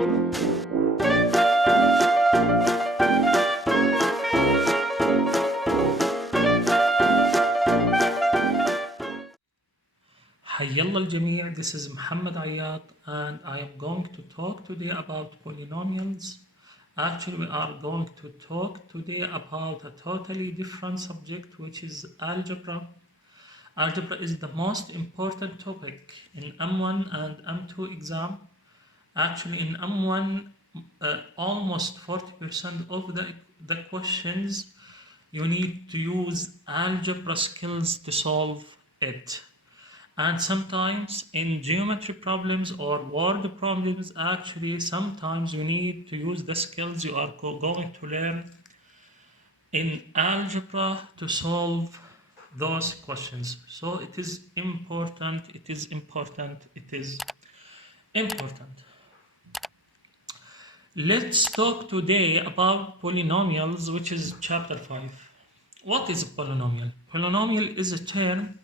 حيالله الجميع, this is Muhammad Ayat and I am going to talk today about polynomials. Actually, we are going to talk today about a totally different subject, which is algebra. Algebra is the most important topic in M1 and M2 exam. Actually, in M1, almost 40% of the questions you need to use algebra skills to solve it. And sometimes in geometry problems or word problems, actually sometimes you need to use the skills you are going to learn in algebra to solve those questions. So it is important, it is important, it is important. Let's talk today about polynomials, which is chapter 5. What is a polynomial? Polynomial is a term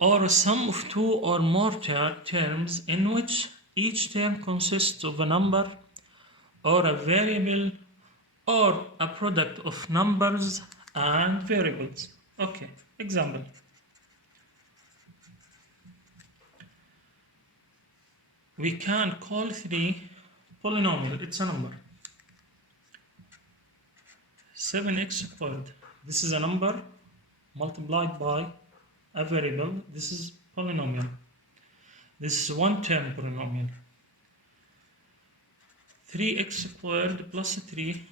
or a sum of two or more terms in which each term consists of a number or a variable or a product of numbers and variables. Okay, example. We can call 3 polynomial, it's a number. 7x squared, this is a number multiplied by a variable, this is polynomial. This is one term polynomial. 3x squared plus 3,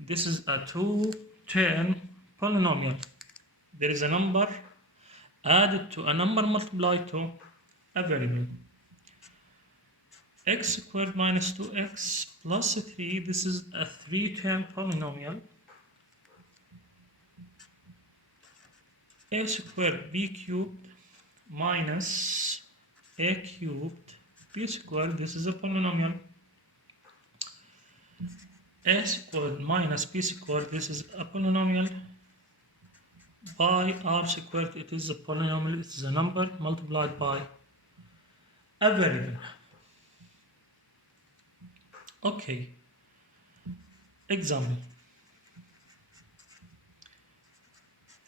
this is a two-term polynomial. There is a number added to a number multiplied to a variable. X squared minus 2x plus 3, this is a three-term polynomial. A squared b cubed minus a cubed b squared, this is a polynomial. A squared minus b squared, this is a polynomial. By r squared, it is a polynomial, it is a number multiplied by a variable. Okay, example.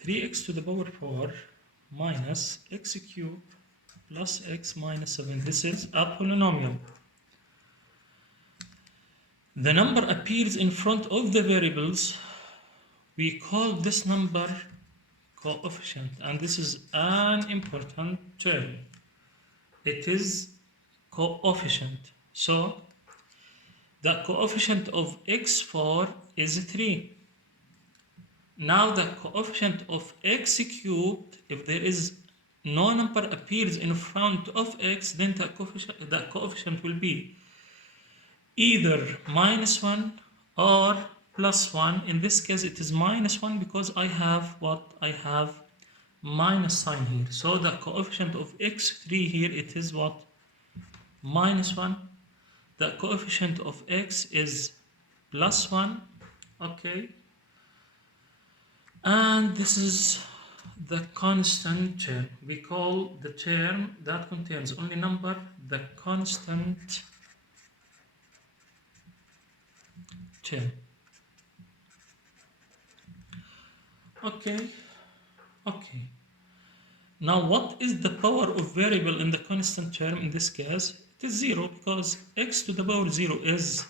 3x to the power 4 minus x cubed plus x minus 7, this is a polynomial. The number appears in front of the variables. We call this number coefficient, and this is an important term. It is coefficient. So the coefficient of x4 is 3. Now the coefficient of x cubed, if there is no number appears in front of x, then the coefficient will be either minus 1 or plus 1. In this case it is minus 1 because I have what? I have minus sign here. So the coefficient of x3 here, it is what? Minus 1. The coefficient of x is plus 1. Okay. And this is the constant term. We call the term that contains only number the constant term. Okay. Now what is the power of variable in the constant term in this case? It is 0 because x to the power 0 is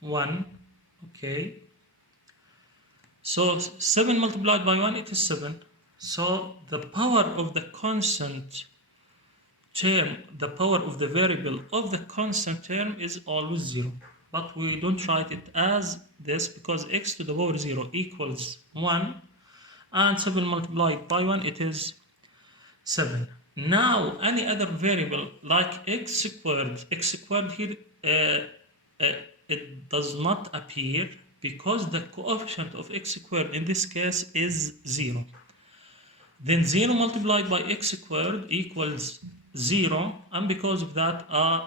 1. Okay. So 7 multiplied by 1, it is 7. So the power of the constant term, the power of the variable of the constant term is always 0. But we don't write it as this because x to the power 0 equals 1. And 7 multiplied by 1, it is 7. Now any other variable like x squared here, it does not appear because the coefficient of x squared in this case is 0. Then 0 multiplied by x squared equals 0, and because of that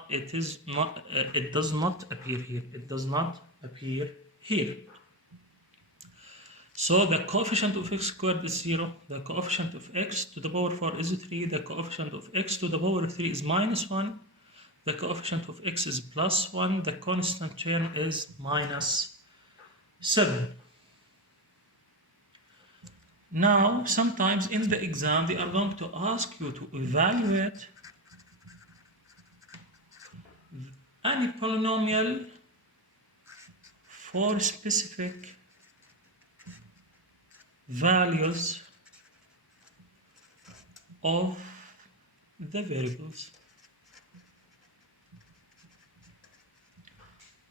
it does not appear here. It does not appear here. So the coefficient of x squared is 0, the coefficient of x to the power 4 is 3, the coefficient of x to the power 3 is minus 1, The coefficient of x is +1. The constant term is -7. Now, sometimes in the exam, they are going to ask you to evaluate any polynomial for specific values of the variables.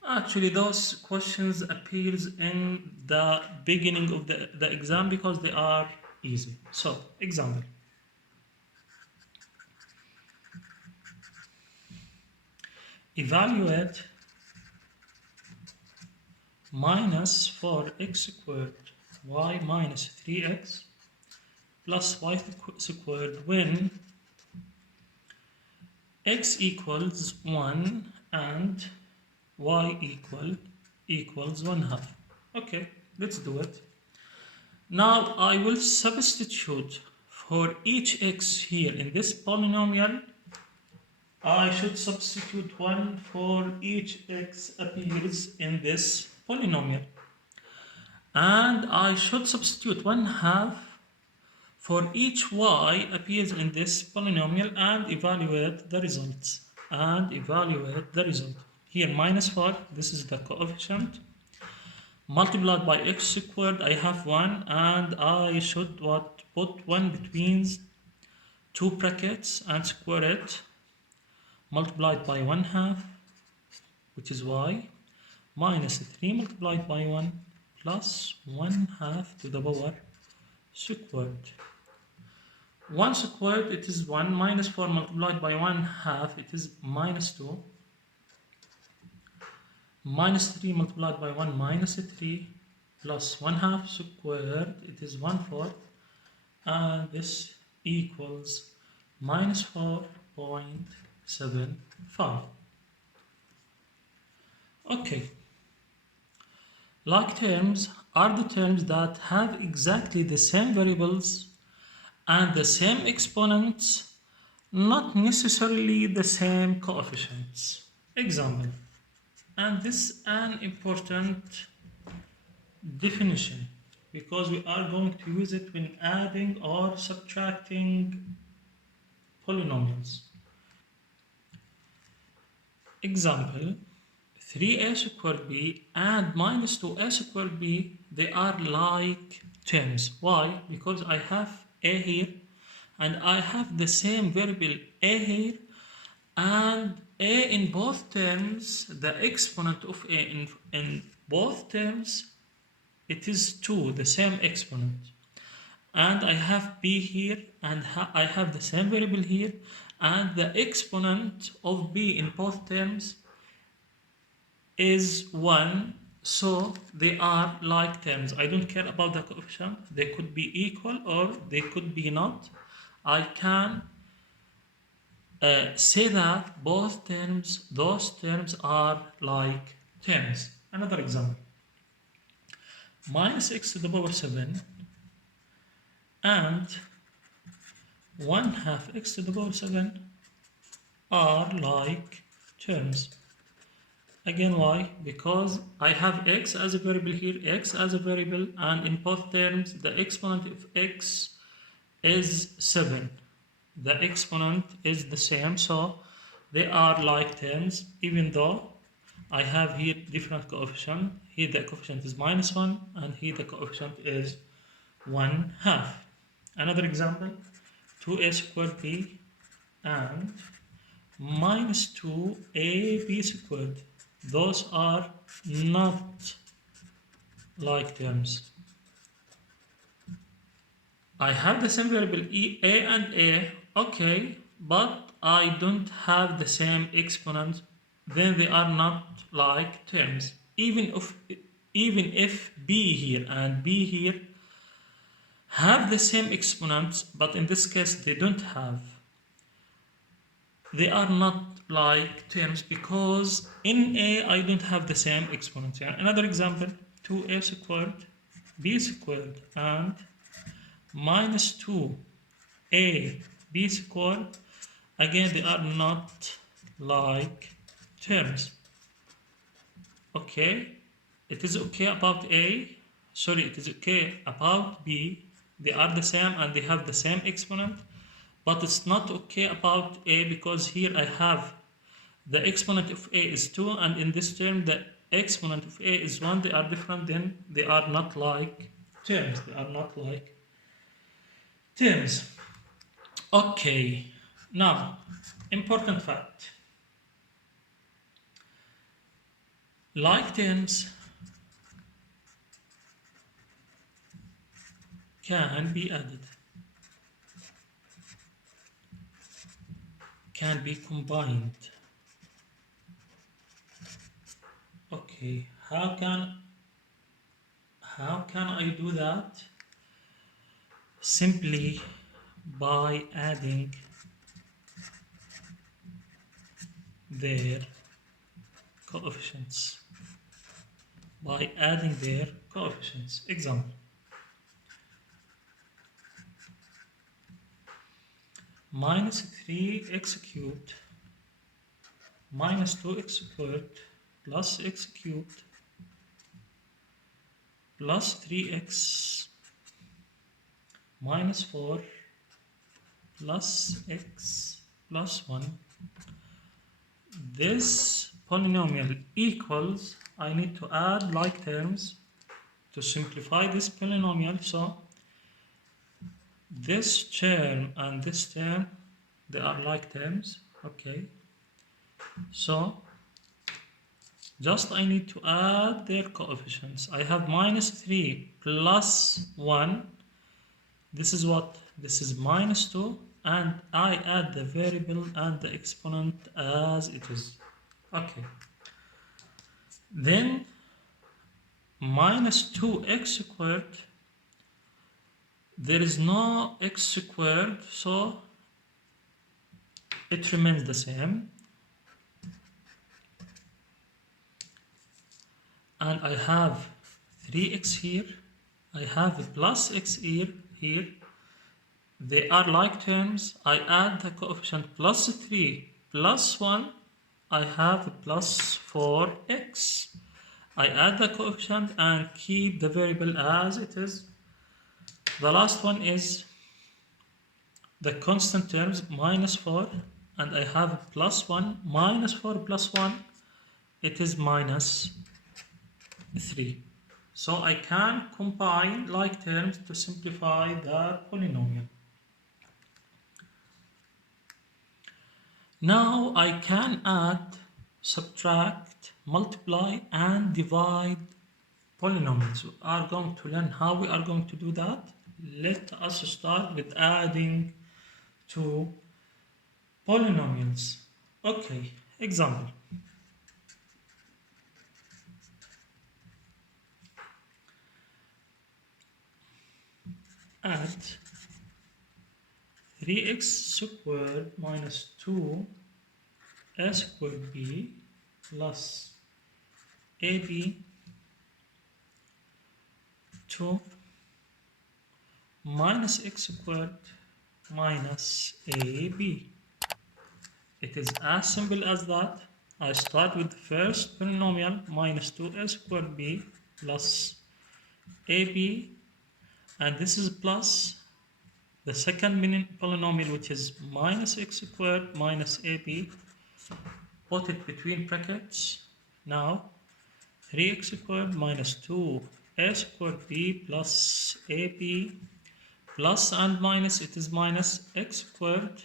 Actually, those questions appears in the beginning of the exam because they are easy. So, example. Evaluate -4x² y minus 3x plus y squared when x equals 1 and y equals 1/2. Okay, let's do it. Now I will substitute for each x here in this polynomial. I should substitute 1 for each x appears in this polynomial. And I should substitute 1/2 for each y appears in this polynomial and evaluate the results. Here -4, this is the coefficient. Multiplied by x², I have 1 and I should put 1 between two brackets and square it. Multiplied by 1/2, which is y, minus 3 multiplied by 1 plus 1/2 to the power squared. 1 squared, it is 1, minus 4 multiplied by 1/2, it is -2. Minus 3 multiplied by 1, -3, plus 1/2 squared, it is 1/4, and this equals -4.75. Okay. Like terms are the terms that have exactly the same variables and the same exponents, not necessarily the same coefficients. Example. And this is an important definition because we are going to use it when adding or subtracting polynomials. Example, 3a squared b and -2a squared b, they are like terms. Why? Because I have a here and I have the same variable a here, and a in both terms, the exponent of a in both terms, it is 2, the same exponent. And I have b here and I have the same variable here, and the exponent of b in both terms is 1, so they are like terms. I don't care about the coefficient. They could be equal or they could be not. I can say that both terms, those terms are like terms. Another example. -x to the power 7 and 1/2 x to the power 7 are like terms. Again, why? Because I have x as a variable here, x as a variable, and in both terms the exponent of x is 7. The exponent is the same, so they are like terms, even though I have here different coefficient. Here the coefficient is -1 and here the coefficient is 1/2. Another example, 2a squared b and -2ab squared. Those are not like terms. I have the same variable a and a, okay, but I don't have the same exponent, then they are not like terms. Even if b here and b here have the same exponents, but in this case they don't have, they are not like terms because in a I don't have the same exponents. Yeah? Another example, 2a squared b squared and -2a b squared, again they are not like terms. Okay, it is okay about A, sorry, it is okay about B. They are the same and they have the same exponent, but it's not okay about A because here I have the exponent of A is 2 and in this term the exponent of A is 1. They are different, then they are not like terms. They are not like terms. Okay, now important fact. Like terms can be added, can be combined. Okay, how can I do that? Simply by adding their coefficients. By adding their coefficients. Example. Minus 3x cubed minus 2x squared plus x cubed plus 3x minus 4 plus x plus 1. This polynomial equals, I need to add like terms to simplify this polynomial. So this term and this term, they are like terms. Okay, so just I need to add their coefficients. I have minus 3 plus 1. This is what? This is minus 2, and I add the variable and the exponent as it is. Okay. Then minus 2x squared, there is no x squared, so it remains the same. And I have 3x here, I have plus x here. They are like terms. I add the coefficient plus 3 plus 1, I have plus 4x. I add the coefficient and keep the variable as it is. The last one is the constant terms, minus 4, and I have plus 1, minus 4 plus 1, it is minus 3. So I can combine like terms to simplify the polynomial. Now I can add, subtract, multiply, and divide polynomials. We are going to learn how we are going to do that. Let us start with adding two polynomials. Okay, example. Add 3x squared minus 2 a squared b plus ab to minus x squared minus ab. It is as simple as that. I start with the first polynomial, minus 2a squared b plus ab, and this is plus the second polynomial, which is minus x squared minus ab. Put it between brackets. Now 3x squared minus 2a squared b plus ab plus and minus, it is minus x squared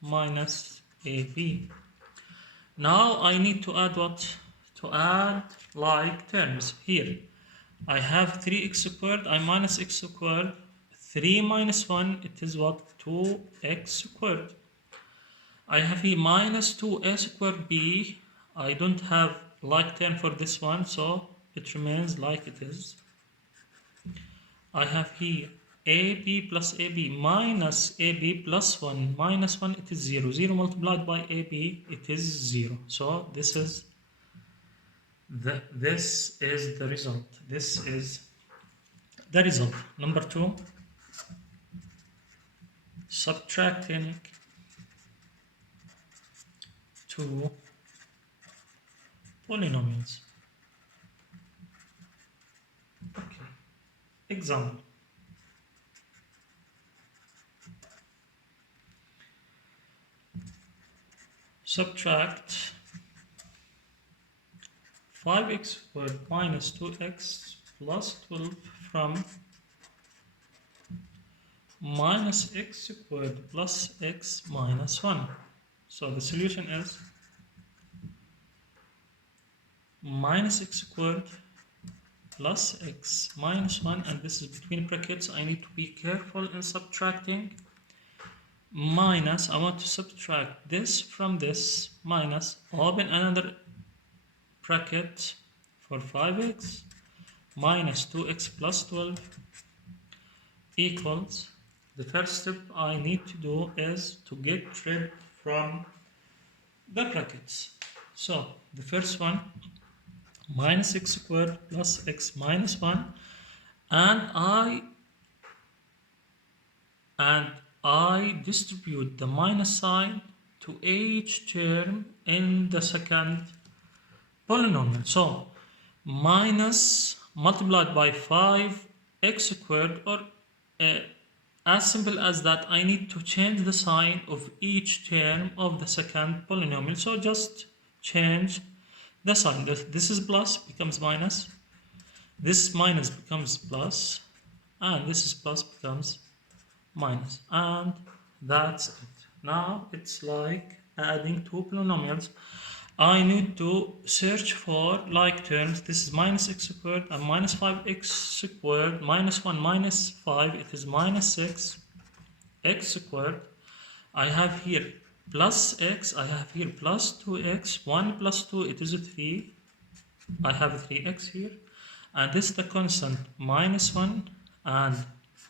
minus ab. Now I need to add what? To add like terms. Here I have 3x squared, I minus x squared, 3 minus 1, it is what? 2x squared. I have here minus 2a squared b. I don't have like term for this one, so it remains like it is. I have here ab plus ab minus ab plus 1 minus 1, it is 0. 0 multiplied by ab, it is 0. So this is the result. This is the result. Number 2, subtracting two polynomials. Okay. Example. Subtract 5x squared minus 2x plus 12 from minus x squared plus x minus 1. So the solution is minus x squared plus x minus 1, and this is between brackets. I need to be careful in subtracting. Minus, I want to subtract this from this, minus, open another bracket for 5x minus 2x plus 12 equals, the first step I need to do is to get rid from the brackets. So the first one, minus x squared plus x minus 1, and I distribute the minus sign to each term in the second polynomial. So minus multiplied by 5x squared, or as simple as that, I need to change the sign of each term of the second polynomial. So just change the sign. This is plus becomes minus, this minus becomes plus, and this is plus becomes minus, and that's it. Now it's like adding two polynomials. I need to search for like terms. This is minus x squared and minus 5x squared minus 1 minus 5, it is minus 6 x squared. I have here plus x, I have here plus 2x, 1 plus 2, it is a 3. I have 3x here, and this is the constant minus 1, and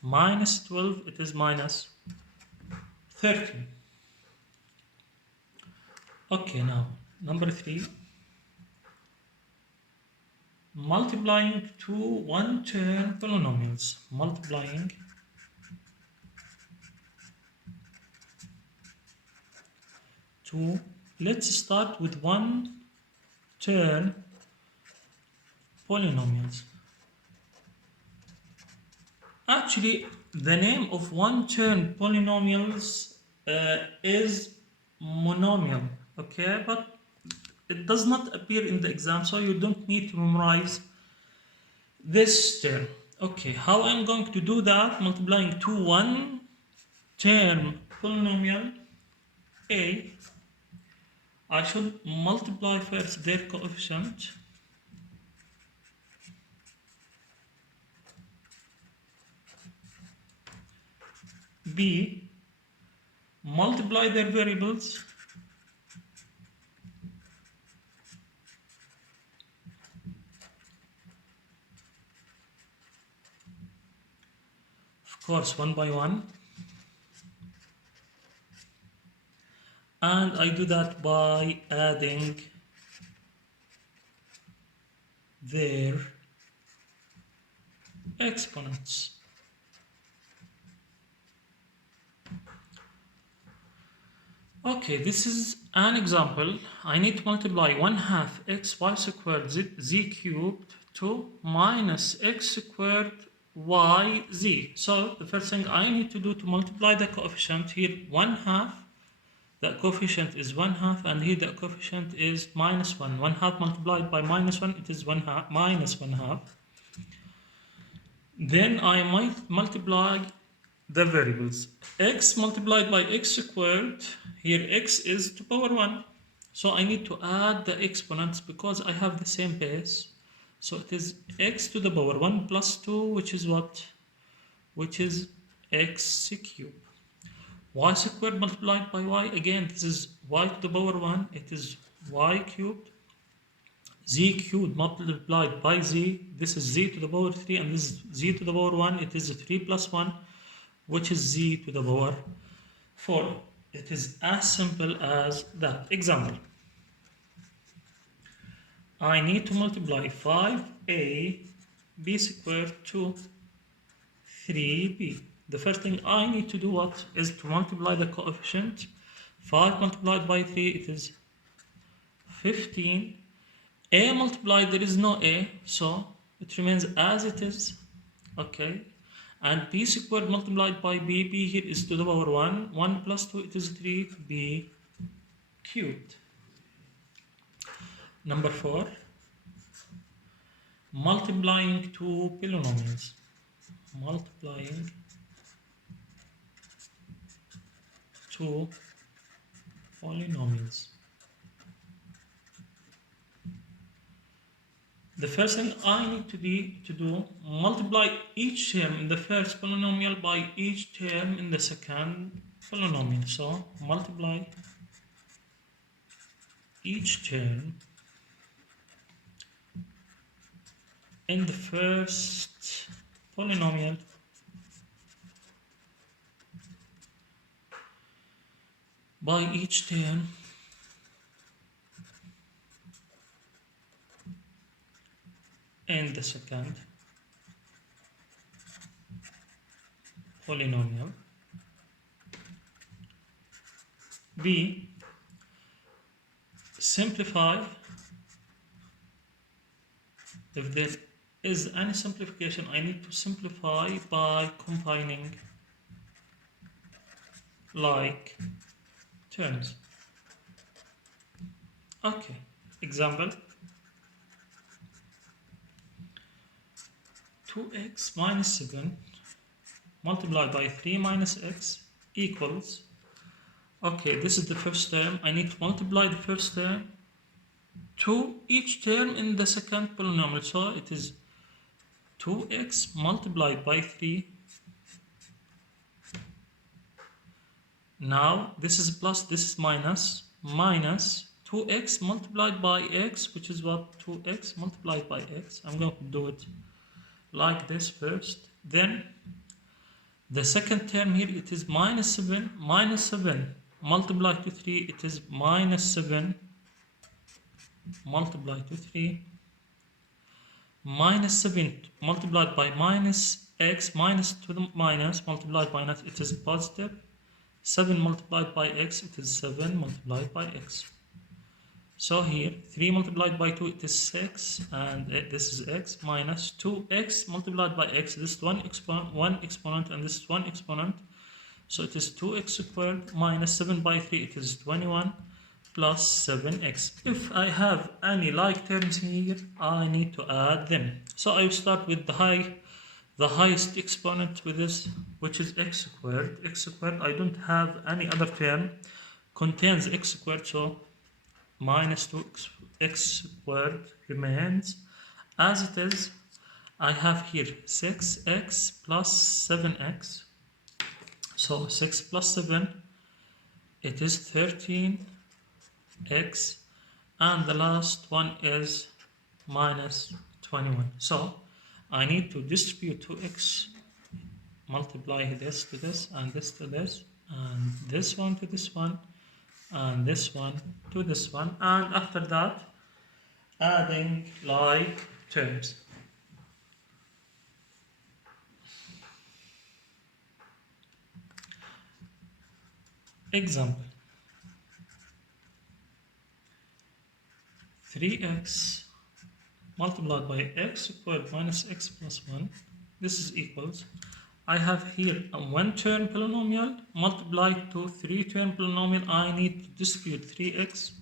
minus 12, it is minus 13. Okay, now number 3, multiplying two one-term polynomials. Multiplying two, let's start with one-term polynomials. Actually, the name of one-term polynomials is monomial, okay, but it does not appear in the exam, so you don't need to memorize this term. Okay, how I'm going to do that? Multiplying two one-term polynomial A, I should multiply first their coefficient. B, multiply their variables. Of course, one by one. And I do that by adding their exponents. Okay, this is an example. I need to multiply 1/2 xy squared z cubed to minus x squared yz. So the first thing I need to do to multiply the coefficient here, 1/2, the coefficient is 1/2, and here the coefficient is minus 1. 1/2 multiplied by minus 1, it is 1/2 minus 1/2. Then I might multiply the variables. X multiplied by x squared, here x is to power 1. So I need to add the exponents because I have the same base. So it is x to the power 1 plus 2, which is what? Which is x cubed. Y squared multiplied by y, again this is y to the power 1, it is y cubed. Z cubed multiplied by z, this is z to the power 3, and this is z to the power 1, it is 3 plus 1, which is z to the power 4. It is as simple as that. Example. I need to multiply 5ab squared to 3b. The first thing I need to do what is to multiply the coefficient. 5 multiplied by 3, it is 15. A multiplied, there is no A, so it remains as it is. Okay. And b squared multiplied by b here is to the power 1. 1 plus 2, it is 3, b cubed. Number 4. Multiplying two polynomials. Multiplying two polynomials. The first thing I need to do, multiply each term in the first polynomial by each term in the second polynomial. So multiply each term in the first polynomial by each term in the second polynomial. B, simplify. If there is any simplification, I need to simplify by combining like terms. Okay, example. 2x minus 7 multiplied by 3 minus x equals, okay, this is the first term. I need to multiply the first term to each term in the second polynomial. So it is 2x multiplied by 3. Now this is plus, this is minus. Minus 2x multiplied by x, which is what? 2x multiplied by x. I'm going to do it like this first. Then the second term here, it is minus 7. Minus 7 multiplied to 3, it is minus 7 multiplied to 3. Minus 7 multiplied by minus x, minus to the minus multiplied by minus, it is positive. 7 multiplied by x, it is 7 multiplied by x. So here 3 multiplied by 2, it is 6, and this is x, minus 2x multiplied by x. This is one exponent, and this is one exponent. So it is 2x squared minus 7 by 3, it is 21 plus 7x. If I have any like terms here, I need to add them. So I will start with the highest exponent with this, which is x squared. X squared, I don't have any other term contains x squared, so minus 2x squared remains as it is. I have here 6x plus 7x. So 6 plus 7, it is 13x, and the last one is minus 21. So I need to distribute 2x, multiply this to this, and this to this, and this one to this one, and this one to this one, and after that adding like terms. Example. 3x multiplied by x squared minus x plus 1. This is equals, I have here a one term polynomial multiplied to 3 term polynomial. I need to distribute 3x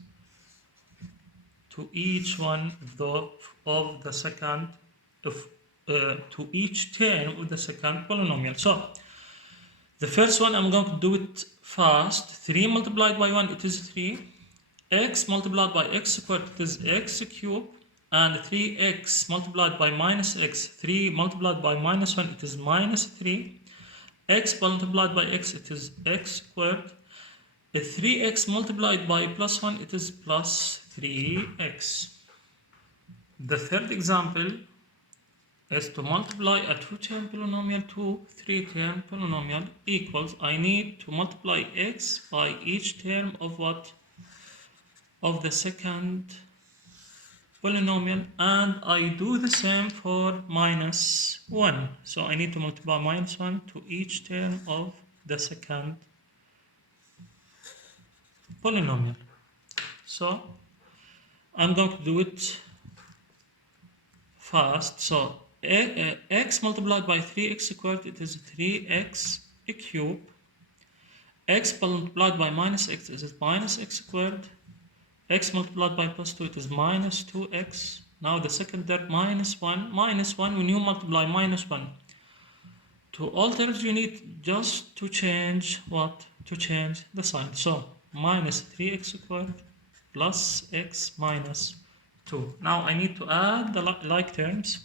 to each one of the second to each term of the second polynomial. So the first one, I'm going to do it fast. 3 multiplied by 1, it is 3. X multiplied by x squared, it is x cubed. And 3x multiplied by minus x, 3 multiplied by minus 1, it is minus 3. X multiplied by x, it is x squared. 3x multiplied by plus 1, it is plus 3x. The third example is to multiply a 2-term polynomial to 3-term polynomial equals, I need to multiply x by each term of what? Of the second polynomial, and I do the same for minus 1. So I need to multiply minus 1 to each term of the second polynomial. So I'm going to do it fast. So x multiplied by 3x squared, it is 3x cubed. X multiplied by minus x is minus x squared. X multiplied by plus 2, it is minus 2x. Now the second term, minus 1. Minus 1, when you multiply minus 1 to all terms, you need just to change what? To change the sign. So minus 3x squared plus x minus 2. Now I need to add the like terms.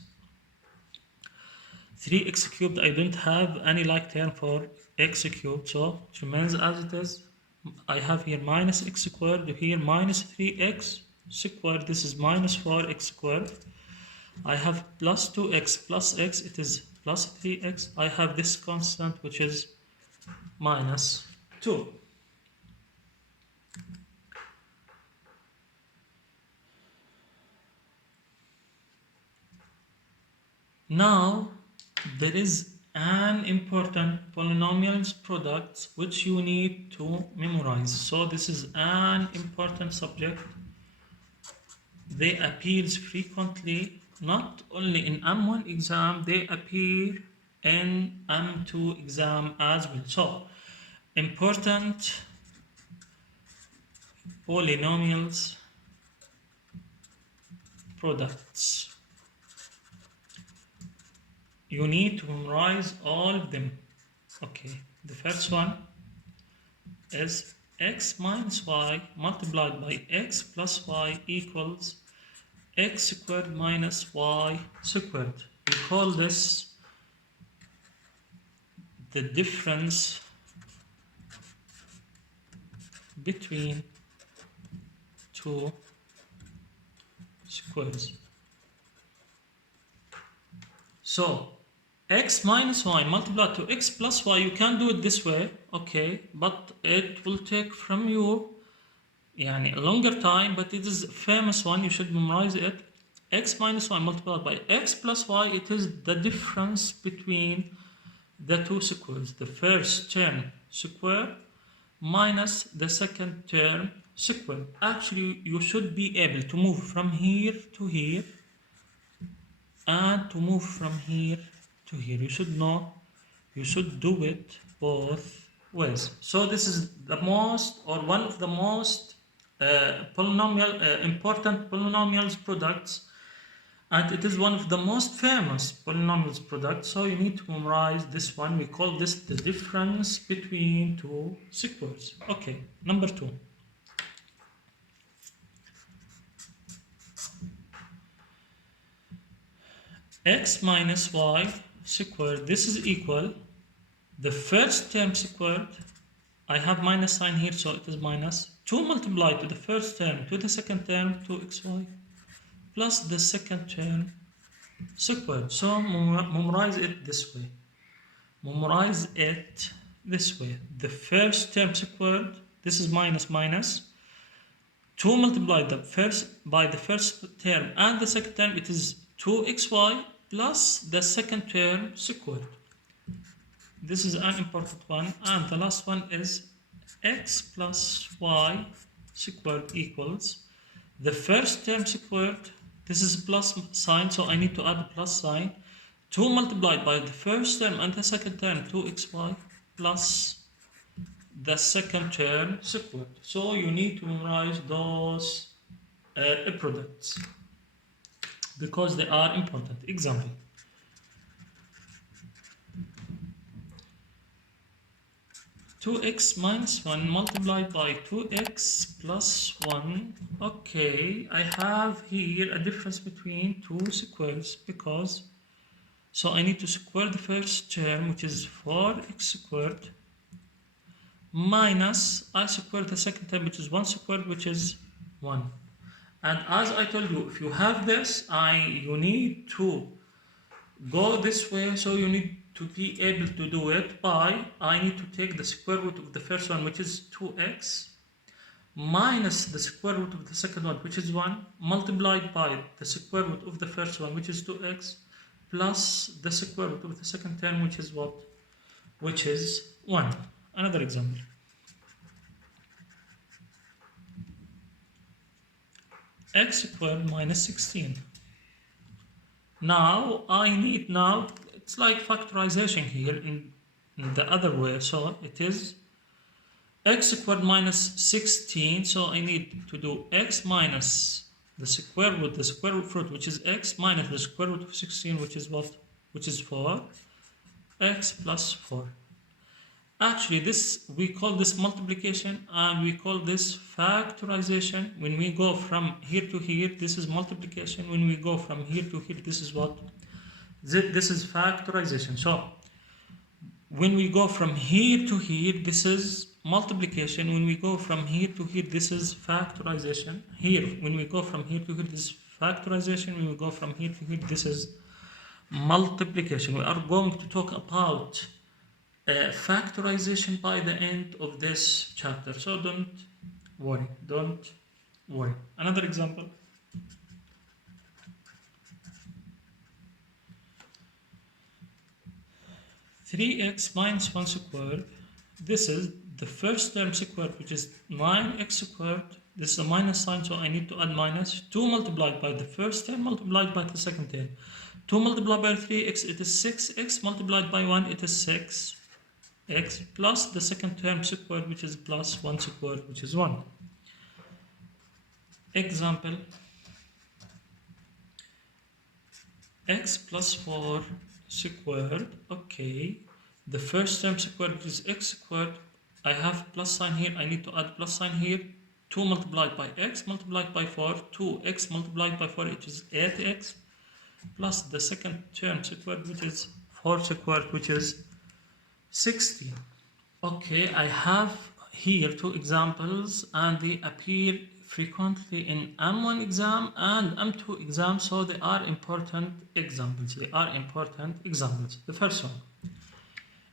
3x cubed, I don't have any like term for x cubed, so it remains as it is. I have here minus x squared, here minus 3x squared, this is minus 4x squared. I have plus 2x plus x, it is plus 3x. I have this constant which is minus 2. Now there is an important polynomials product which you need to memorize. So this is an important subject. They appears frequently, not only in M1 exam, they appear in M2 exam as well. So important polynomials products. You need to memorize all of them. Okay, the first one is x minus y multiplied by x plus y equals x squared minus y squared. We call this the difference between two squares. So x minus y multiplied to x plus y, you can do it this way, okay, but it will take from you a longer time, but it is a famous one, you should memorize it. X minus y multiplied by x plus y, it is the difference between the two squares. The first term square minus the second term square. Actually, you should be able to move from here to here and to move from here to here. You should know, you should do it both ways. So this is the most, or one of the most important polynomials products, and it is one of the most famous polynomials products. So you need to memorize this one. We call this the difference between two squares. Okay, number 2. X minus y squared, this is equal the first term squared. I have minus sign here, so it is minus 2 multiplied to the first term to the second term 2xy plus the second term squared. So memorize it this way. Memorize it this way. The first term squared, this is minus minus. 2 multiplied by the first term and the second term, it is 2xy plus the second term squared. This is an important one. And the last one is x plus y squared equals the first term squared. This is plus sign, so I need to add a plus sign. 2 multiplied by the first term and the second term 2xy plus the second term squared. So you need to memorize those products because they are important. Example. 2x minus 1 multiplied by 2x plus 1. Okay, I have here a difference between two squares because, so I need to square the first term, which is 4x squared, minus I squared the second term, which is 1 squared, which is 1. And as I told you, if you have this, you need to go this way, so you need to be able to do it by, I need to take the square root of the first one, which is 2x, minus the square root of the second one, which is 1, multiplied by the square root of the first one, which is 2x, plus the square root of the second term, which is what? Which is 1. Another example. x squared minus 16. Now it's like factorization here in the other way. So it is x squared minus 16. So I need to do x minus the square root, the square root, which is x, minus the square root of 16, which is what? Which is 4, x plus 4. Actually, this we call this multiplication and we call this factorization. When we go from here to here, this is multiplication. When we go from here to here, this is what? This is factorization. So when we go from here to here, this is multiplication. When we go from here to here, this is factorization. Here, when we go from here to here, this is factorization. When we go from here to here, this is multiplication. We are going to talk about factorization by the end of this chapter. So don't worry. Another example. 3x minus 1 squared. This is the first term squared, which is 9x squared. This is a minus sign, so I need to add minus. 2 multiplied by the first term multiplied by the second term. 2 multiplied by 3x, it is 6x. Multiplied by 1, it is 6x plus the second term squared, which is plus 1 squared, which is 1. Example. X plus 4 squared. Okay, the first term squared, which is x squared, I have plus sign here, I need to add plus sign here. 2 multiplied by x multiplied by 4, 2x multiplied by 4, it is 8x plus the second term squared, which is 4 squared, which is 16. Okay, I have here two examples and they appear frequently in M1 exam and M2 exam, so they are important examples. The first one.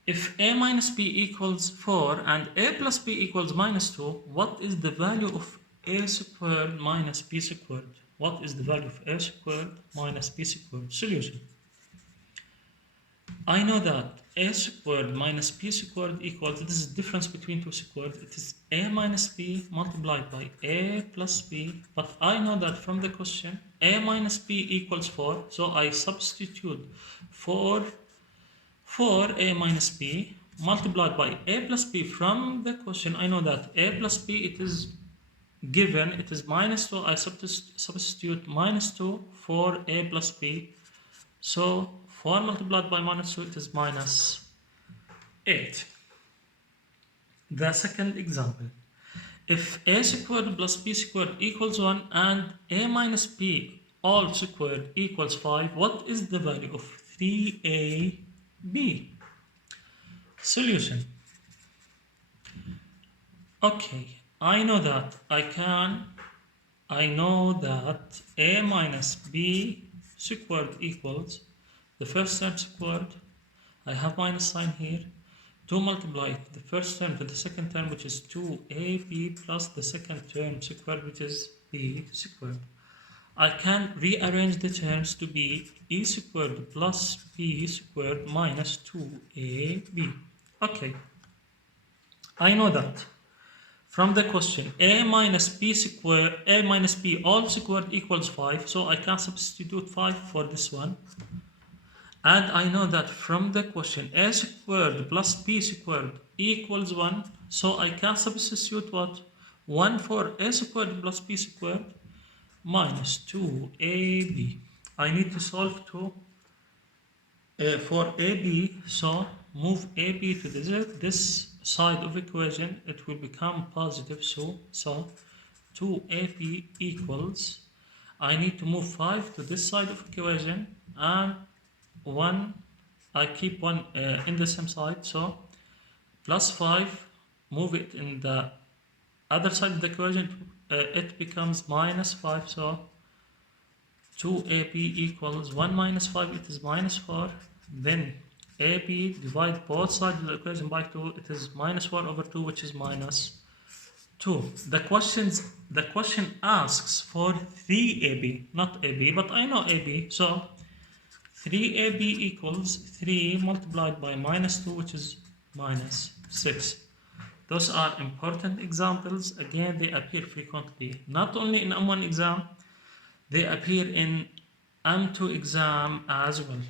If a minus b equals 4 and a plus b equals minus 2, what is the value of a squared minus b squared? What is the value of a squared minus b squared? Solution. I know that a squared minus b squared equals, this is the difference between two squares, it is a minus b multiplied by a plus b, but I know that from the question a minus b equals 4, so I substitute 4 for a minus b multiplied by a plus b. From the question I know that a plus b, it is given, it is minus 2, I substitute minus 2 for a plus b, so 4 multiplied by minus 2, it is minus 8. The second example. If a squared plus b squared equals 1 and a minus b all squared equals 5, what is the value of 3ab? Solution. Okay, I know that a minus b squared equals the first term squared, I have minus sign here, 2 multiplied the first term to the second term, which is 2ab plus the second term squared, which is b squared. I can rearrange the terms to be e squared plus b squared minus 2ab. Okay, I know that from the question a minus b all squared equals 5, so I can substitute 5 for this one. And I know that from the question a squared plus b squared equals 1, so I can substitute what? 1 for a squared plus b squared minus 2ab. I need to solve for ab, so move ab to this side of equation, it will become positive, so 2ab equals, I need to move 5 to this side of equation and 1, I keep 1 in the same side, so plus 5, move it in the other side of the equation, it becomes minus 5, so 2ab equals 1 minus 5, it is minus 4, then ab, divide both sides of the equation by 2, it is minus 4 over 2, which is minus 2. The question asks for 3ab, not ab, but I know ab, so 3ab equals 3 multiplied by minus 2, which is minus 6. Those are important examples. Again, they appear frequently, not only in M1 exam, They appear in M2 exam as well.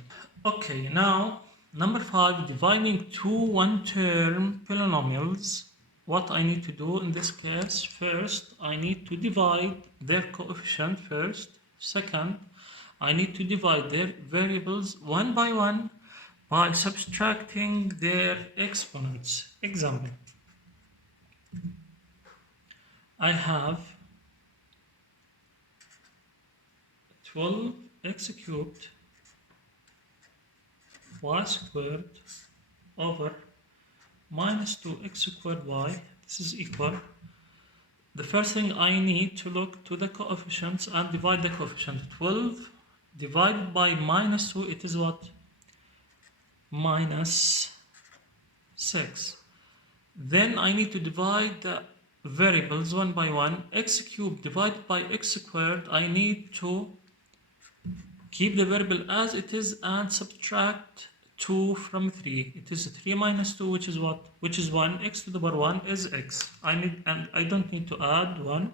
Okay, now number 5, dividing two one-term polynomials. What I need to do in this case, first I need to divide their coefficient first. Second, I need to divide their variables one by one by subtracting their exponents. Example, I have 12x cubed y squared over minus 2x squared y. This is equal. The first thing I need to look to the coefficients and divide the coefficient. 12 divided by minus 2, it is what? Minus 6. Then I need to divide the variables one by one. X cubed divided by x squared, I need to keep the variable as it is and subtract 2 from 3. It is 3 minus 2, which is what? Which is 1. X to the power 1 is x. I don't need to add 1.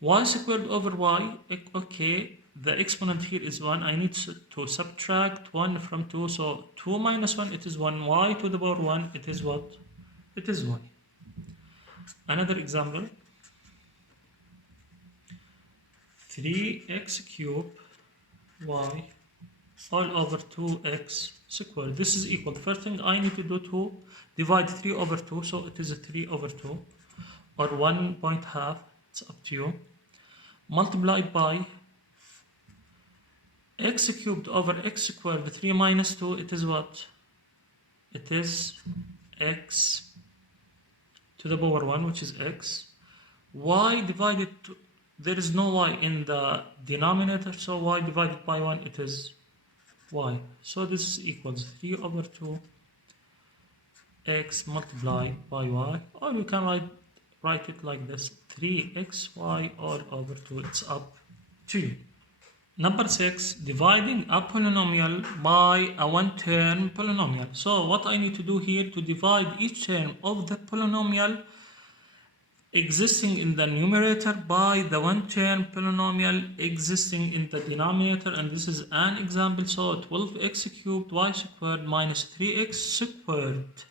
Y squared over y, okay, the exponent here is 1. I need to subtract 1 from 2. So 2 minus 1, it is 1. Y to the power 1, it is what? It is y. Another example, 3x cubed y all over 2x squared. This is equal. The first thing I need to do to divide 3 over 2, so it is 3 over 2 or 1.5, it's up to you, multiplied by x cubed over x squared. 3 minus 2, it is what? It is x to the power 1, which is x. Y divided to, there is no y in the denominator, so y divided by 1, it is y. So this is equals 3 over 2 x multiplied by y, or you can write it like this, 3xy all over 2. It's up to you. Number 6, dividing a polynomial by a one-term polynomial. So what I need to do here to divide each term of the polynomial existing in the numerator by the one-term polynomial existing in the denominator, and this is an example. So 12x cubed y squared minus 3x squared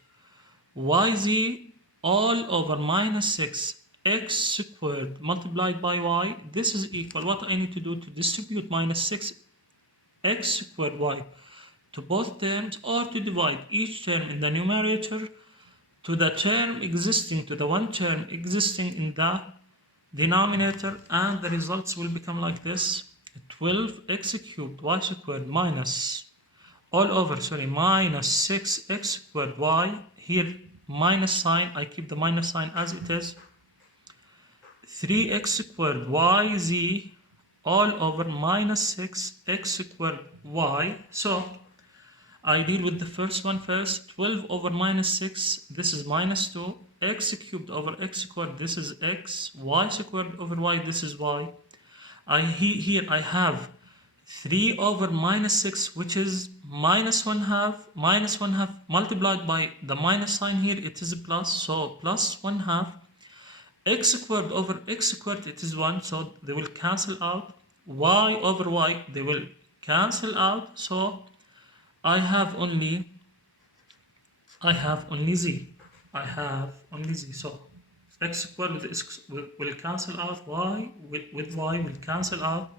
yz all over minus 6x squared multiplied by y. This is equal. What I need to do to distribute minus 6x squared y to both terms, or to divide each term in the numerator to the term existing, to the one term existing in the denominator, and the results will become like this: 12x cubed y squared minus minus 6x squared y. Here minus sign, I keep the minus sign as it is. 3x squared yz all over minus 6x squared y. So I deal with the first one first. 12 over minus 6, this is minus 2. X cubed over x squared, this is x. Y squared over y, this is y. Here I have 3 over minus 6, which is minus 1 half. Minus 1 half multiplied by the minus sign here, it is a plus. So plus 1 half. X squared over x squared, it is 1. So they will cancel out. Y over y, they will cancel out. So I have only z. I have only z. So x squared with x will cancel out. Y with y will cancel out.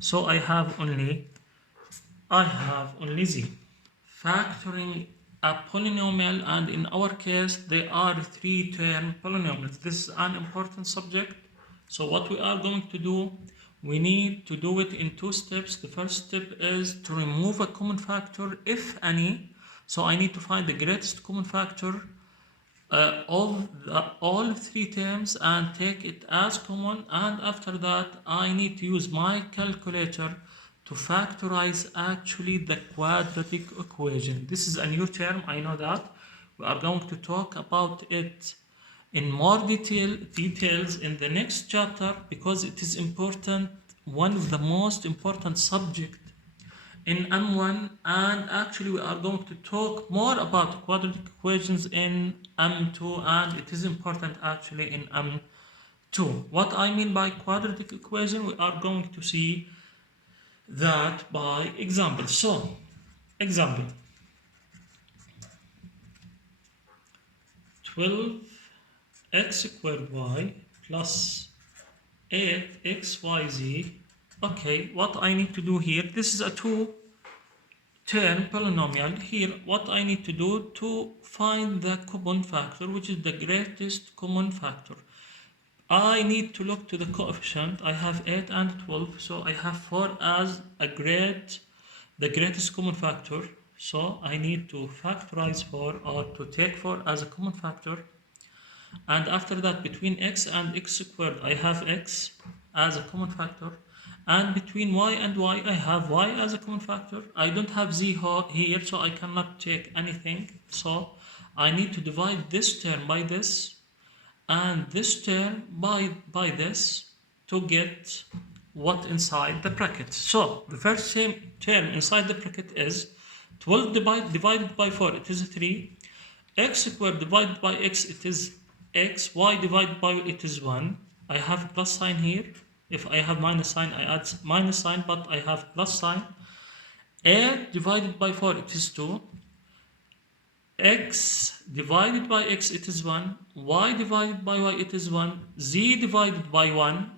So I have only z. Factoring a polynomial, and in our case they are 3-term polynomials. This is an important subject. So what we are going to do, we need to do it in 2 steps. The first step is to remove a common factor, if any. So I need to find the greatest common factor of all 3 terms and take it as common. And after that, I need to use my calculator to factorize actually the quadratic equation. This is a new term, I know that. We are going to talk about it in more details in the next chapter, because it is important, one of the most important subject in M1, and actually we are going to talk more about quadratic equations in M2, and it is important actually in M2 2. What I mean by quadratic equation, we are going to see that by example. So, example 12x squared y plus 8xyz. Okay, what I need to do here, this is a two-term polynomial. Here, what I need to do to find the common factor, which is the greatest common factor. I need to look to the coefficient. I have 8 and 12, so I have 4 as the greatest common factor. So I need to factorize 4 or to take 4 as a common factor. And after that, between x and x squared, I have x as a common factor. And between y and y, I have y as a common factor. I don't have z here, so I cannot take anything. So I need to divide this term by this and this term by this to get what inside the bracket. So the first term inside the bracket is 12 divided by 4, it is 3. X squared divided by x, it is x. Y divided by it is 1. I have a plus sign here. If I have minus sign, I add minus sign, but I have plus sign. 8 divided by 4, it is 2. X divided by x, it is 1. Y divided by y, it is 1. Z divided by 1,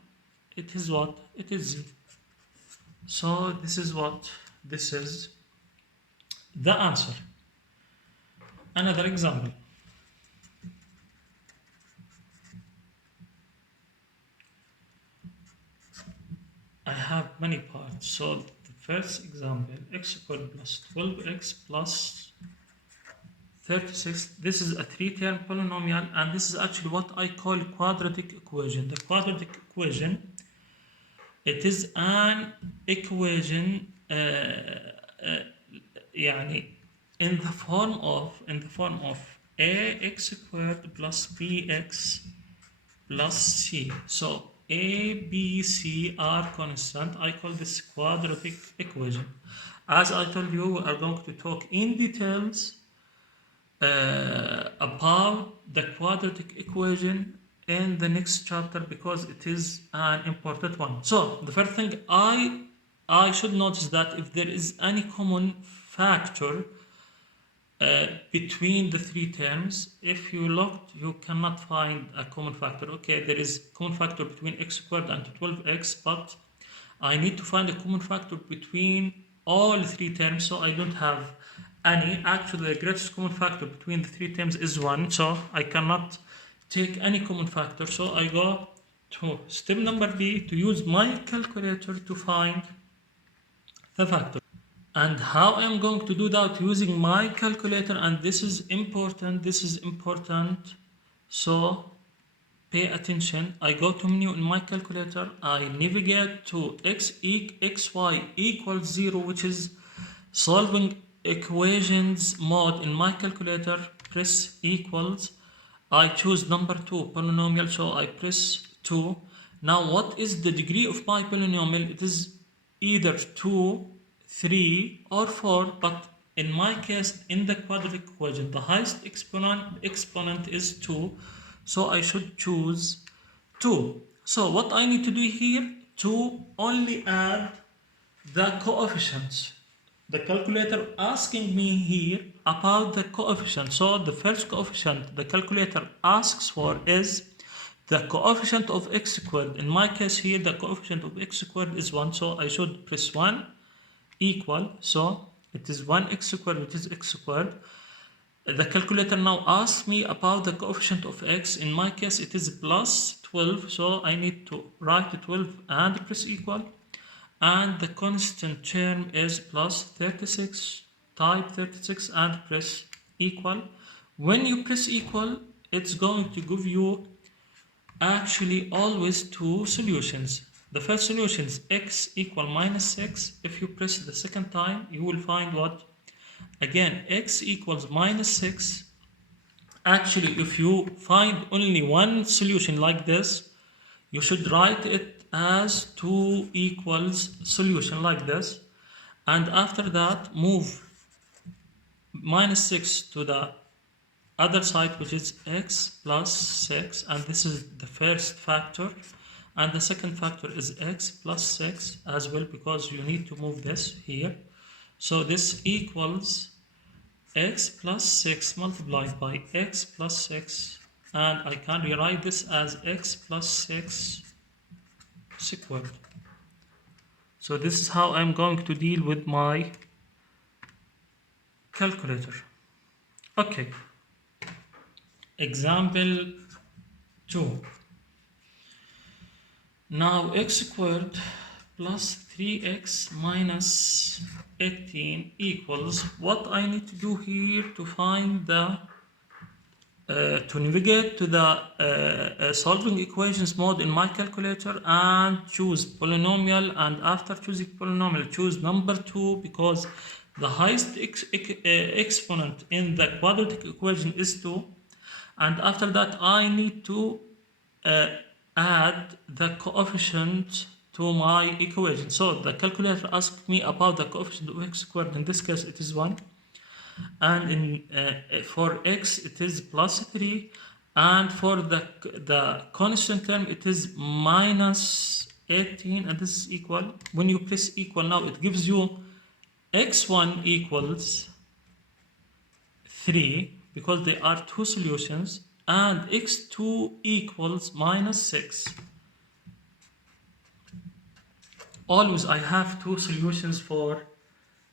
it is what? It is z. So this is what? This is the answer. Another example. I have many parts. So the first example, x squared plus 12x plus 36. This is a three-term polynomial, and this is actually what I call quadratic equation. The quadratic equation, it is an equation يعني in the form of ax squared plus bx plus c. So a, b, c are constant. I call this quadratic equation. As I told you, we are going to talk in details about the quadratic equation in the next chapter because it is an important one. So the first thing I should notice that if there is any common factor between the three terms, if you looked, you cannot find a common factor. Okay, there is common factor between x squared and 12x, but I need to find a common factor between all three terms, so I don't have any. Actually, the greatest common factor between the three terms is 1, so I cannot take any common factor. So I go to step number B to use my calculator to find the factor. And how I'm going to do that using my calculator, and this is important, so pay attention. I go to menu in my calculator, I navigate to xy equals 0, which is solving equations mode in my calculator, press equals. I choose number 2 polynomial, so I press 2. Now what is the degree of my polynomial? It is either 2, 3 or 4, but in my case, in the quadratic equation, the highest exponent is 2, so I should choose 2. So what I need to do here, to only add the coefficients. The calculator asking me here about the coefficient. So the first coefficient the calculator asks for is the coefficient of x squared. In my case here, the coefficient of x squared is 1, so I should press 1 equal. So it is 1x squared, which is x squared. The calculator now asks me about the coefficient of x. In my case, it is plus 12, so I need to write 12 and press equal. And the constant term is plus 36, type 36 and press equal. When you press equal, it's going to give you actually always two solutions. The first solution is x equal minus 6. If you press the second time, you will find what? Again, x equals minus 6. Actually, if you find only one solution like this, you should write it as 2 equals solution like this. And after that, move minus 6 to the other side, which is x plus 6, and this is the first factor, and the second factor is x plus 6 as well, because you need to move this here. So this equals x plus 6 multiplied by x plus 6, and I can rewrite this as x plus 6 squared. So this is how I'm going to deal with my calculator. Okay, example 2. Now x squared plus 3x minus 18 equals, what I need to do here to find the to navigate to the solving equations mode in my calculator and choose polynomial, and after choosing polynomial choose number 2, because the highest exponent in the quadratic equation is 2, and after that I need to add the coefficient to my equation. So the calculator asked me about the coefficient of x squared. In this case it is 1, and for x it is plus 3, and for the constant term it is minus 18, and this is equal. When you press equal, now it gives you x1 equals 3, because there are two solutions, and x2 equals minus 6. Always I have two solutions for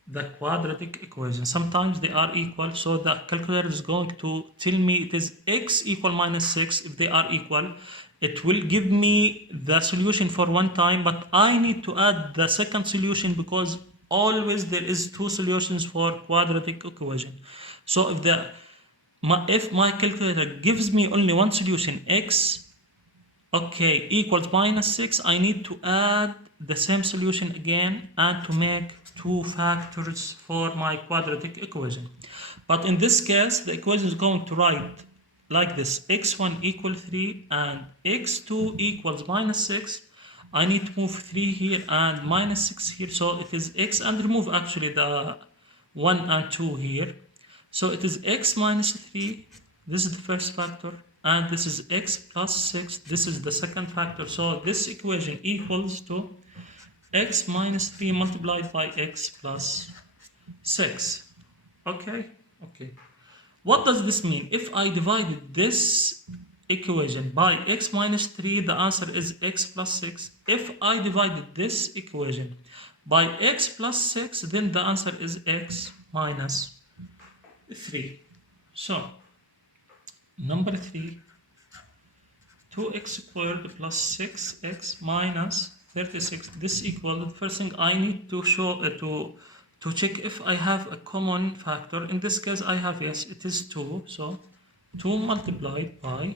the quadratic equation. Sometimes they are equal, so the calculator is going to tell me it is x equal minus 6. If they are equal, it will give me the solution for one time, but I need to add the second solution, because always there is two solutions for quadratic equation. So if my calculator gives me only one solution, x equals minus 6, I need to add the same solution again and to make two factors for my quadratic equation. But in this case the equation is going to write like this: x1 equals 3 and x2 equals minus 6. I need to move 3 here and minus 6 here, so it is x, and remove actually the 1 and 2 here. So it is x minus 3, this is the first factor, and this is x plus 6, this is the second factor. So this equation equals to x minus 3 multiplied by x plus 6. Okay. What does this mean? If I divided this equation by x minus 3, the answer is x plus 6. If I divided this equation by x plus 6, then the answer is x minus 3. So number 3, 2x squared plus 6x minus 36. This equal, the first thing I need to show to check if I have a common factor. In this case I have, yes, it is 2. So 2 multiplied by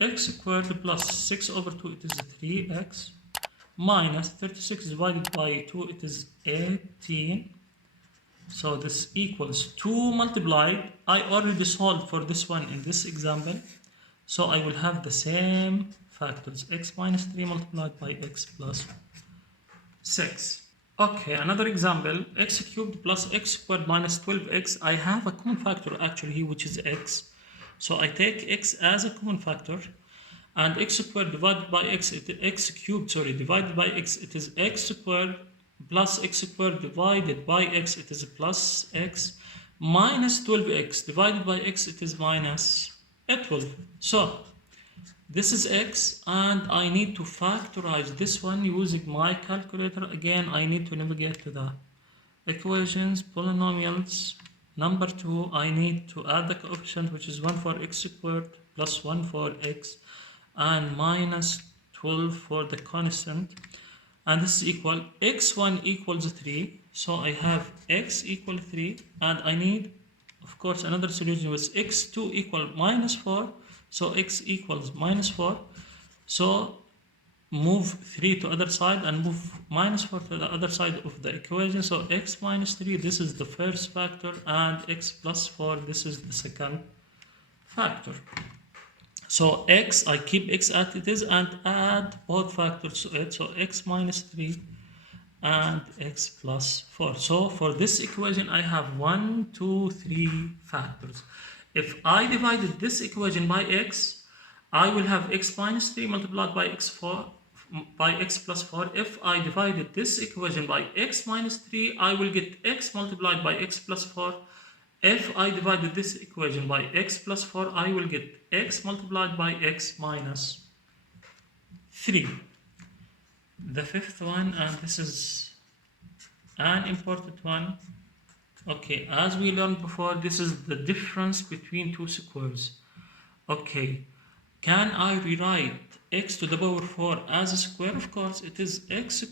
x squared plus 6 over 2, it is 3x, minus 36 divided by 2, it is 18. So this equals 2 multiplied, I already solved for this one in this example, so I will have the same factors, x minus 3 multiplied by x plus 6. Okay, another example, x cubed plus x squared minus 12x. I have a common factor actually here, which is x. So I take x as a common factor, and x squared divided by x, x cubed, divided by x, it is x squared plus x squared divided by x, it is plus x, minus 12x divided by x, it is minus 12. So this is x, and I need to factorize this one using my calculator. Again, I need to navigate to the equations, polynomials. Number 2, I need to add the coefficient, which is 1 for x squared plus 1 for x, and minus 12 for the constant, and this is equal x1 equals 3. So I have x equal 3, and I need, of course, another solution with x2 equal minus 4. So x equals minus 4. So move 3 to other side and move minus 4 to the other side of the equation. So x minus 3, this is the first factor, and x plus 4, this is the second factor. So x, I keep x as it is and add both factors to it. So x minus 3 and x plus 4. So for this equation I have 1, 2, 3 factors. If I divided this equation by x, I will have x minus 3 multiplied by x4 by x plus 4. If I divided this equation by x minus 3, I will get x multiplied by x plus 4. If I divided this equation by x plus 4, I will get x multiplied by x minus 3. The fifth one, and this is an important one. Okay, as we learned before, this is the difference between two squares. Okay, can I rewrite x to the power 4 as a square? Of course, it is x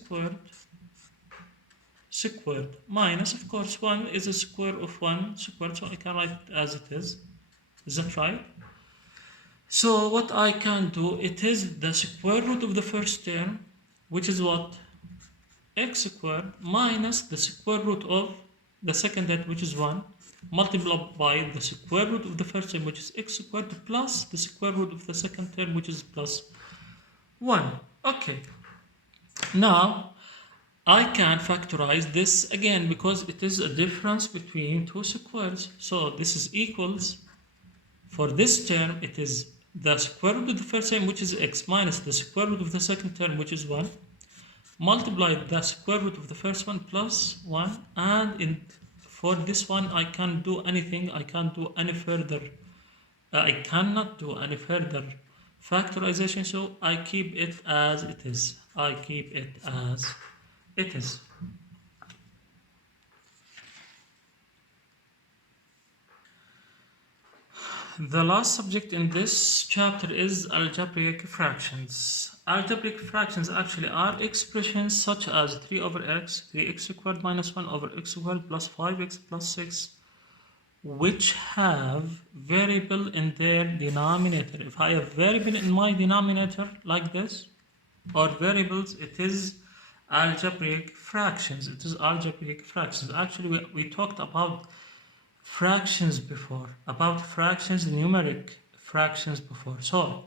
squared minus, of course, 1 is a square of 1 squared, so I can write it as it is. Is that right? So what I can do, it is the square root of the first term, which is what? X squared minus the square root of the second term, which is 1, multiplied by the square root of the first term, which is x squared, plus the square root of the second term, which is plus 1. Okay. Now, I can factorize this again because it is a difference between two squares. So this is equals, for this term, it is the square root of the first term, which is x, minus the square root of the second term, which is 1, multiply the square root of the first one plus 1, and for this one I can't do anything. I can't do any further. I cannot do any further factorization, so I keep it as it is. I keep it as it is. The last subject in this chapter is algebraic fractions. Algebraic fractions actually are expressions such as 3 over x, 3x squared minus 1 over x squared plus 5x plus 6, which have variable in their denominator. If I have variable in my denominator like this, or variables, it is algebraic fractions. It is algebraic fractions. Actually, we talked about fractions before, about fractions, numeric fractions before. So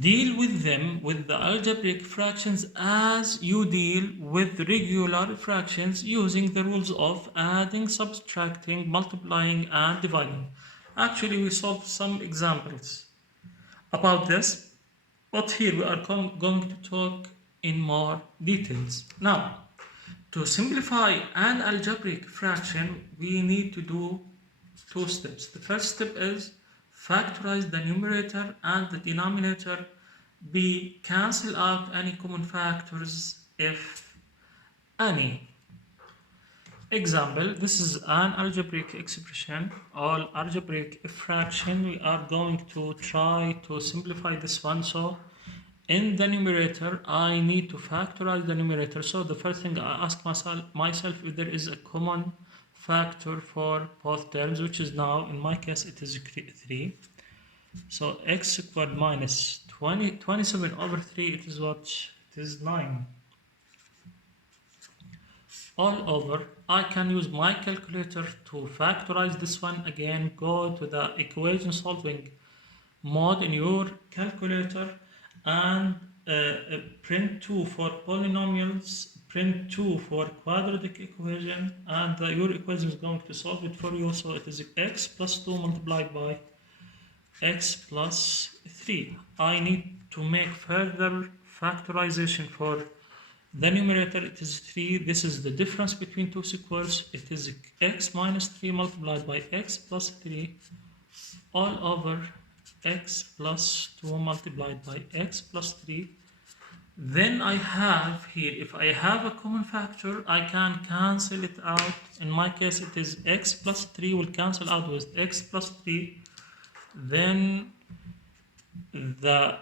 deal with them, with the algebraic fractions, as you deal with regular fractions using the rules of adding, subtracting, multiplying, and dividing. Actually, we solved some examples about this, but here we are going to talk in more details. Now, to simplify an algebraic fraction, we need to do two steps. The first step is factorize the numerator and the denominator. B, cancel out any common factors if any. Example, this is an algebraic expression or algebraic fraction. We are going to try to simplify this one. So in the numerator, I need to factorize the numerator. So the first thing I ask myself if there is a common factor for both terms, which is now, in my case, it is 3. So x squared minus 27 over 3, it is what? It is 9. All over, I can use my calculator to factorize this one. Again, go to the equation solving mode in your calculator and print 2 for polynomials, print 2 for quadratic equation, and your equation is going to solve it for you. So it is x plus 2 multiplied by x plus 3. I need to make further factorization for the numerator. It is 3. This is the difference between two squares. It is x minus 3 multiplied by x plus 3 all over x plus 2 multiplied by x plus 3. Then I have here, if I have a common factor, I can cancel it out. In my case, it is x plus 3 will cancel out with x plus 3. Then the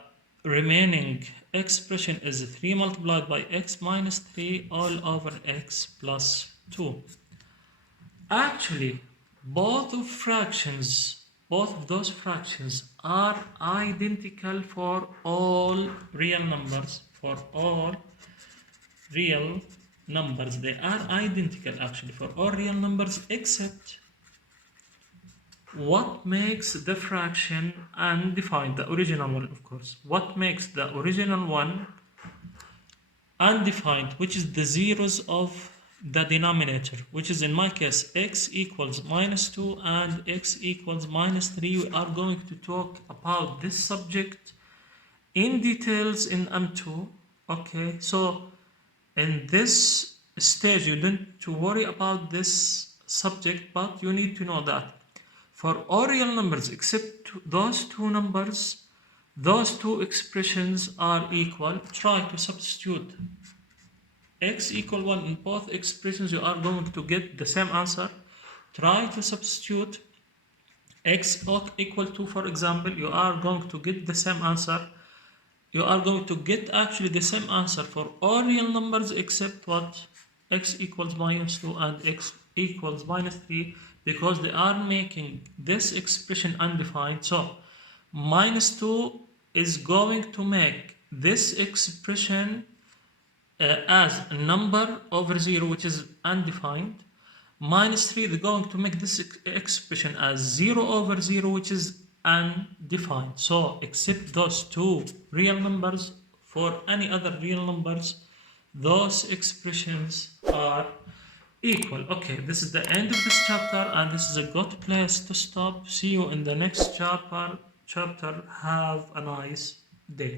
remaining expression is 3 multiplied by x minus 3 all over x plus 2. Actually, both of those fractions are identical for all real numbers. For all real numbers, they are identical actually for all real numbers, except what makes the fraction undefined, the original one, of course. What makes the original one undefined, which is the zeros of the denominator, which is in my case x equals -2 and x equals -3. We are going to talk about this subject in details in M2. Okay, so in this stage you don't need to worry about this subject, but you need to know that for all real numbers except those two numbers, those two expressions are equal. Try to substitute x equal 1 in both expressions, you are going to get the same answer. Try to substitute x equal to, for example, you are going to get the same answer. You are going to get actually the same answer for all real numbers except what? X equals -2 and x equals -3, because they are making this expression undefined. So -2 is going to make this expression as a number over 0, which is undefined. -3 is going to make this expression as 0 over 0, which is undefined. So except those two real numbers, for any other real numbers, those expressions are equal. Okay, this is the end of this chapter, and this is a good place to stop. See you in the next chapter. Have a nice day.